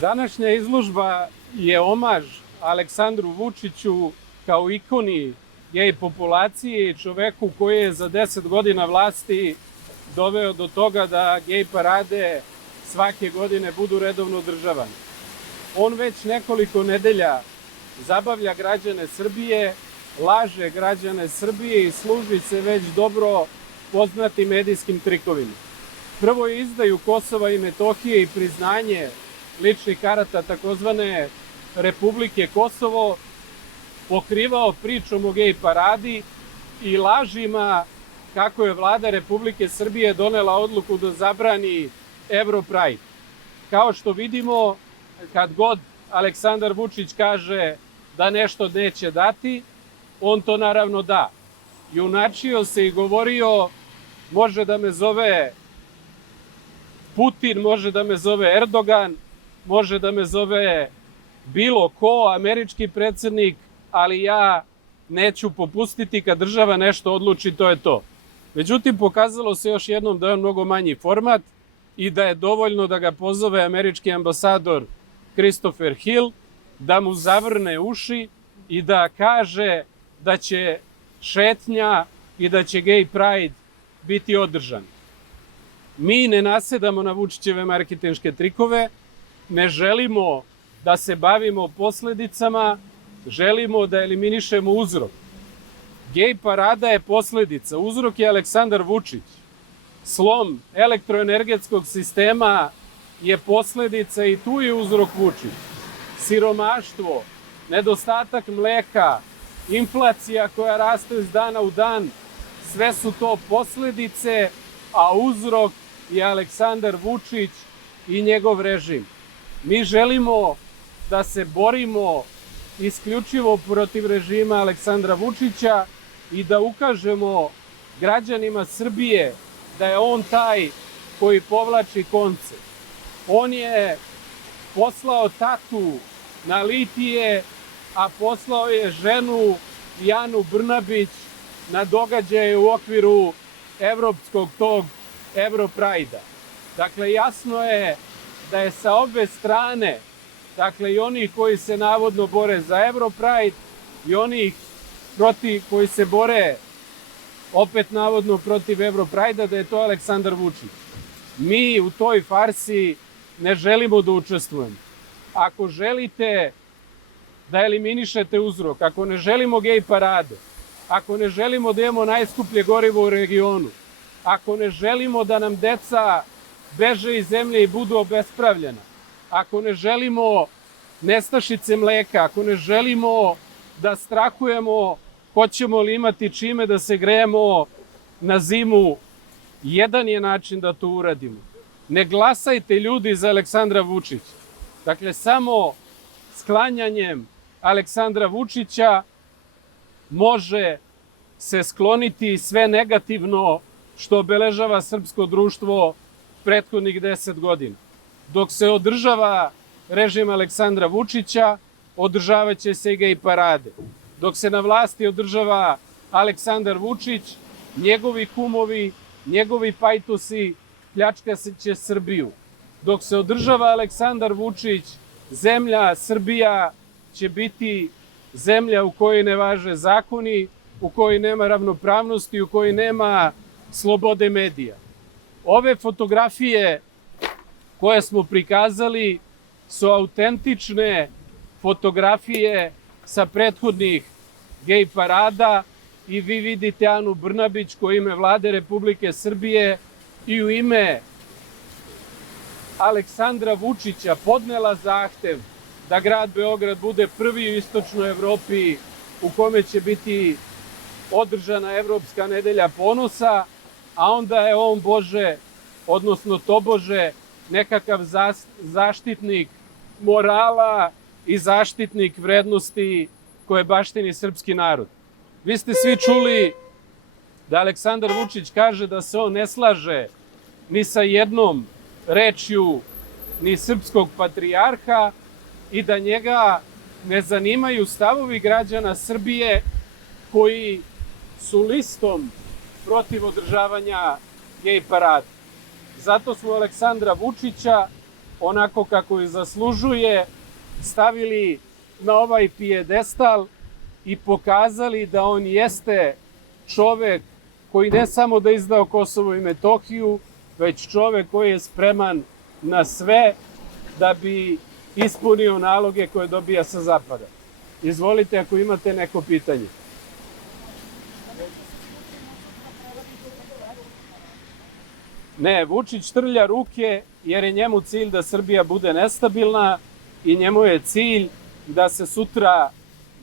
Današnja izložba je omaž Aleksandru Vučiću kao ikoni gej populacije i čoveku koji je za 10 godina vlasti doveo do toga da gej parade svake godine budu redovno održavane. On već nekoliko nedelja zabavlja građane Srbije, laže građane Srbije i služi se već dobro poznatim medijskim trikovima. Prvo je izdaju Kosova i Metohije i priznanje ličnih karata takozvane Republike Kosovo pokrivao pričom o gej paradi i lažima kako je vlada Republike Srbije donela odluku da zabrani Europride. Kao što vidimo, kad god Aleksandar Vučić kaže da nešto neće dati, on to naravno da. Junačio se i govorio, može da me zove Putin, može da me zove Erdogan, može da me zove bilo ko, američki predsednik, ali ja neću popustiti kad država nešto odluči, to je to. Međutim, pokazalo se još jednom da je on mnogo manji format i da je dovoljno da ga pozove američki ambasador Christopher Hill, da mu zavrne uši i da kaže da će šetnja i da će gej pride biti održan. Mi ne nasedamo na Vučićeve marketinške trikove, ne želimo da se bavimo posledicama, želimo da eliminišemo uzrok. Gej parada je posledica, uzrok je Aleksandar Vučić. Slom elektroenergetskog sistema je posledica i tu je uzrok Vučić. Siromaštvo, nedostatak mleka, inflacija koja raste iz dana u dan, sve su to posledice, a uzrok je Aleksandar Vučić i njegov režim. Mi želimo da se borimo isključivo protiv režima Aleksandra Vučića i da ukažemo građanima Srbije da je on taj koji povlači konce. On je poslao tatu na litije, a poslao je ženu Janu Brnabić na događaje u okviru evropskog tog Europride-a. Dakle, jasno je da je sa obe strane, dakle i oni koji se navodno bore za Europride i onih koji se bore opet navodno protiv Europride-a, da je to Aleksandar Vučić. Mi u toj farsi ne želimo da učestvujemo. Ako želite da eliminišete uzrok, ako ne želimo gej parade, ako ne želimo da imamo najskuplje gorivo u regionu, ako ne želimo da nam deca beže iz zemlje i budu obespravljena, ako ne želimo nestašice mleka, ako ne želimo da strahujemo hoćemo li imati čime da se grejemo na zimu, jedan je način da to uradimo. Ne glasajte ljudi za Aleksandra Vučića. Dakle, samo sklanjanjem Aleksandra Vučića može se skloniti sve negativno što obeležava srpsko društvo prethodnih 10 godina. Dok se održava režim Aleksandra Vučića, održavaće se i gej parade. Dok se na vlasti održava Aleksandar Vučić, njegovi kumovi, njegovi pajtosi pljačkaće Srbiju. Dok se održava Aleksandar Vučić, zemlja Srbija će biti zemlja u kojoj ne važe zakoni, u kojoj nema ravnopravnosti, u kojoj nema slobode medija. Ove fotografije koje smo prikazali su autentične fotografije sa prethodnih gej parada i vi vidite Anu Brnabić koja u ime Vlade Republike Srbije i u ime Aleksandra Vučića podnela zahtev da grad Beograd bude prvi u istočnoj Evropi u kome će biti održana Evropska nedelja ponosa, a onda je on, Bože, odnosno tobože, nekakav zaštitnik morala i zaštitnik vrednosti koje baštini srpski narod. Vi ste svi čuli da Aleksandar Vučić kaže da se on ne slaže ni sa jednom rečju ni srpskog patrijarha i da njega ne zanimaju stavovi građana Srbije koji su listom protiv održavanja gej parade. Zato smo Aleksandra Vučića onako kako ju zaslužuje, stavili na ovaj pijedestal i pokazali da on jeste čovek koji ne samo da izdao Kosovo i Metohiju, već čovek koji je spreman na sve da bi ispunio naloge koje dobija sa zapada. Izvolite ako imate neko pitanje. Ne, Vučić trlja ruke jer je njemu cilj da Srbija bude nestabilna i njemu je cilj da se sutra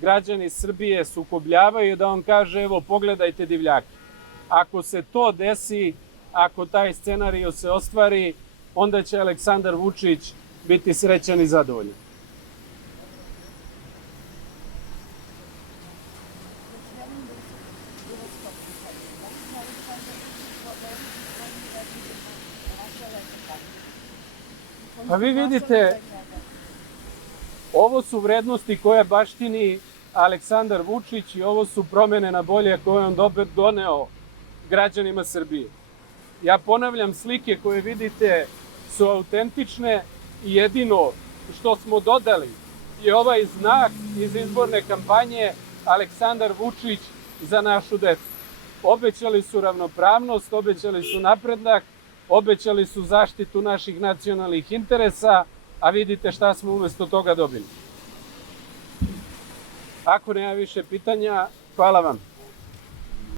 građani Srbije sukobljavaju, da on kaže evo pogledajte divljake. Ako se to desi, ako taj scenario se ostvari, onda će Aleksandar Vučić biti srećan i zadovoljan. Pa vi vidite, ovo su vrednosti koje baštini Aleksandar Vučić i ovo su promene na bolje koje on doneo građanima Srbije. Ja ponavljam, slike koje vidite su autentične i jedino što smo dodali je ovaj znak iz izborne kampanje Aleksandar Vučić za našu decu. Obećali su ravnopravnost, obećali su napredak, obećali su zaštitu naših nacionalnih interesa, a vidite šta smo umesto toga dobili. Ako nema više pitanja, hvala vam.